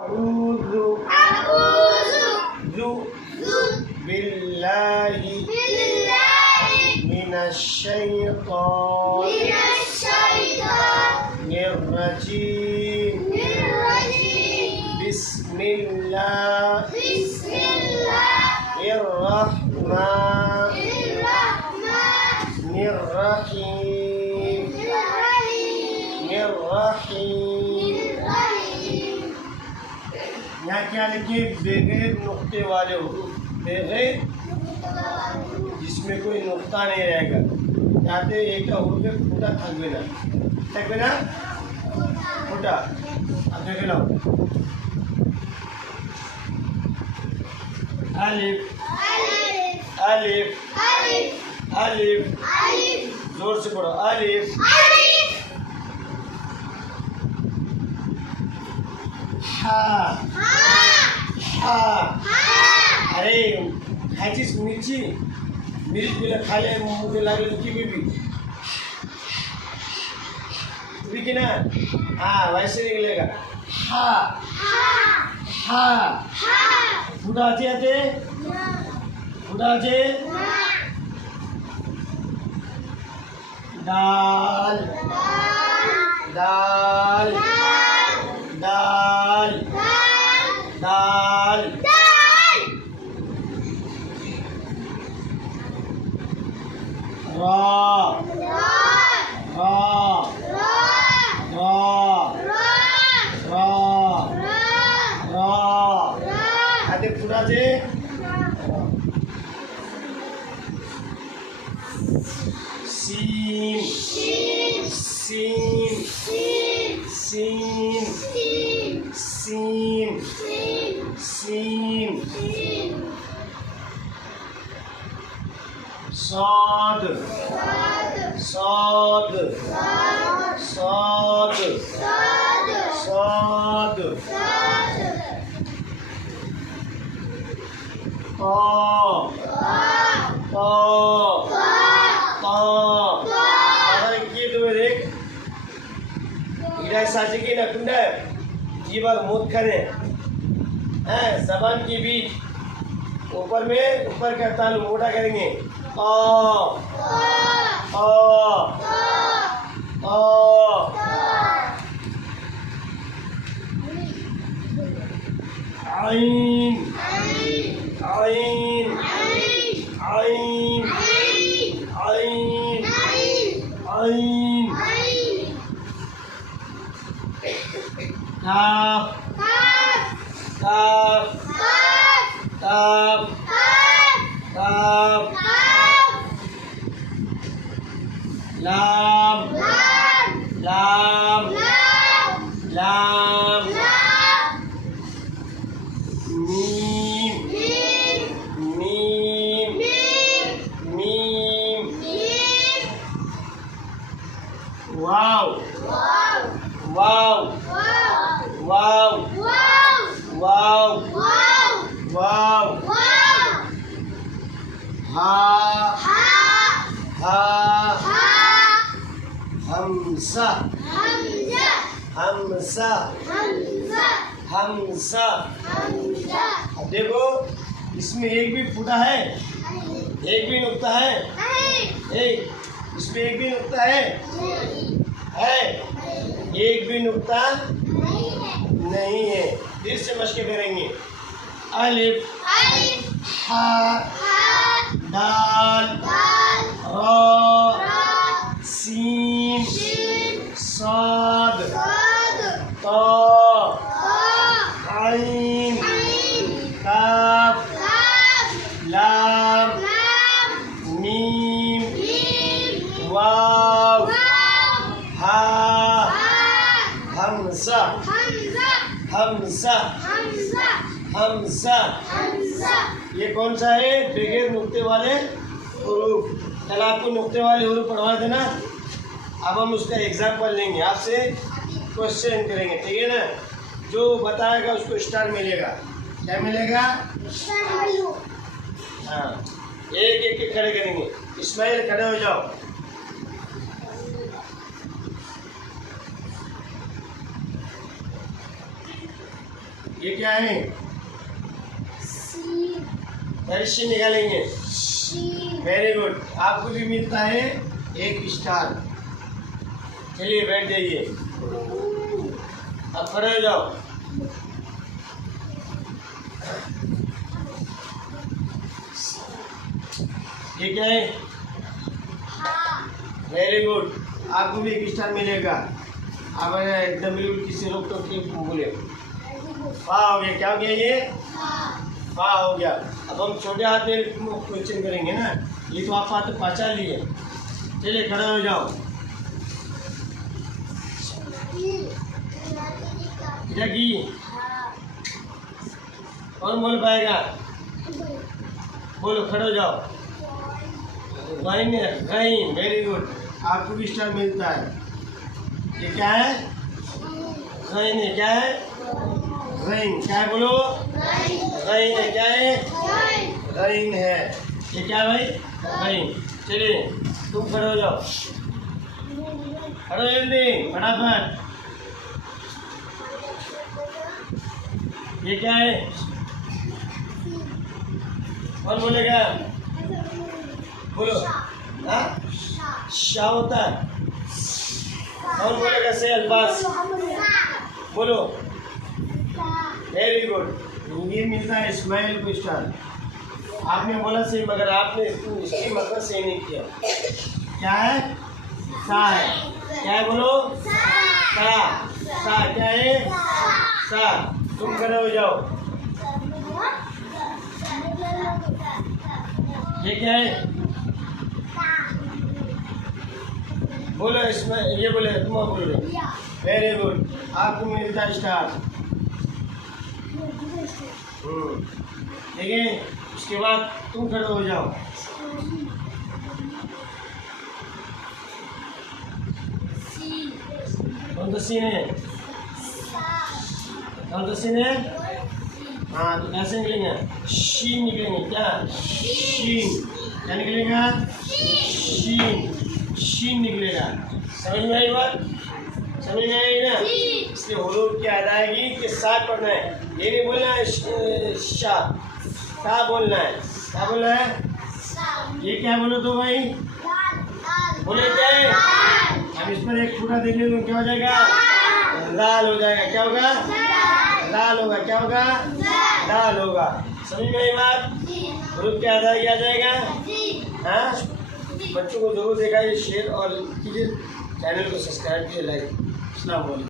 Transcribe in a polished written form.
अऊज़ु बिल्लाहि मिनश्शैतानिर रजीम बिस्मिल्लाहिर रहमानिर रहीम। यहाँ क्या लिखे? बगैर नुक्ते वाले हुरूफ, बगैर जिसमें कोई नुक्ता नहीं रहेगा। यहाँ पे एक का हुरूफ है फूटा थक ना फूटा। अब देख लो अलिफ अलिफ अलिफ, जोर से पढ़ो अलिफ हा हा। अरे खायचीच मिरची बिला खाले मुझे लागेल की भी की ना। हाँ वैसे निकलेगा हा हा। फुटाचे आते फुटाचे दाल दाल दाल दाल। रा रा रा रा रा। आते फुटाचे सीन सीन सीन सीन सीन। साद साद साद साद। ता ता ता। ये तो देख इधर साजी की ना कुंडा ये बार मूत करे हैं जबान की बीच ऊपर में ऊपर का तालु मोटा करेंगे। आ आ आ। आइन आइन आइन आइन आइन। काफ काफ काफ काफ। लाम लाम लाम। मीम मीम मीम। वाव वाव वाव वाव वाव। हा हा हमसा हमसा हमसा। अब देखो इसमें एक भी फूटा है एक भी नुक्ता है एक इसमें एक भी नुक्ता है एक भी नुक्ता नहीं है। फिर से मशक़ करेंगे अलिफ हा दाल रा सीन साद ता आइन काफ लाम मीम वाव हा हमसा हमसा हमसा। ये कौन सा है? बगैर नुक्ते वाले हुरूफ। कल आपको नुक्ते वाले हुरूफ पढ़वा देना। अब हम उसका एग्जाम्पल लेंगे आपसे क्वेश्चन करेंगे ठीक है ना। जो बताएगा उसको स्टार मिलेगा। क्या मिलेगा? हाँ एक एक खड़े करेंगे। इस्माइल खड़े हो जाओ। ये क्या है? शी निकालेंगे। वेरी गुड, आपको भी मिलता है एक स्टार। चलिए बैठ जाइए, अब खड़े हो जाओ। ये क्या है? वेरी गुड, आपको भी एक स्टार मिलेगा। आप एकदम बिल्कुल किसी रोक टोक के बोले फा हो गया। क्या हो गया? ये फा हो गया। अब हम छोटे हाथ में क्वेश्चन करेंगे ना, ये तो आप हाथ पहचान लिए। चलिए खड़े हो जाओ। जगी कौन बोल पाएगा? बोलो, खड़े हो जाओ। गाइन है, गाइन। वेरी गुड, आपको भी स्टार मिलता है। ये क्या है? गाइन है। क्या है? गाइन। क्या है? बोलो। गाइन है। क्या है? गाइन है। ये क्या है भाई? गाइन। चलिए तुम खड़े हो जाओ, खड़े हो जल्दी, फटाफट। ये क्या है? कौन बोलेगा? बोलो। हाँ, शाह होता है। कौन बोलेगा? से अल्फाज बोलो। वेरी गुड, ये मिलता है इस्माइल को स्टार। आपने बोला सही, मगर आपने इसकी मतलब सही नहीं किया। क्या है? सा है। क्या है? बोलो। सा। सा क्या है? सा। तुम खड़े हो जाओ। ये क्या है? बोलो। इसमें ये बोले, तुम बोल रहे। वेरी गुड, आपको मिलता है स्टार। ठीक है, उसके बाद तुम खड़े हो जाओ। कौन सा सीन है? कौन सा सीन है? हाँ, तो कैसे निकलेंगे? शीन निकलेंगे। क्या? शीन। क्या निकलेगा? शीन। शीन निकलेगा। समझ में आई बात? समझ में आई ना? इसलिए हुरूफ की अदायगी के साथ पढ़ना है। ये नहीं बोलना है शाह, सा बोलना है। क्या बोलना है? ये क्या बोलो तो भाई? बोले क्या है? अब इस पर एक छूटा दे लो, क्या हो जाएगा? दाल हो जाएगा। क्या होगा? दाल होगा। क्या होगा? दाल होगा। समझ में आई बात? हुरूफ की अदायगी आ जाएगा। हाँ, बच्चों को जरूर देखा ये शेयर और कीजिए, चैनल को सब्सक्राइब कीजिए, लाइक। अस्सलाम वालेकुम।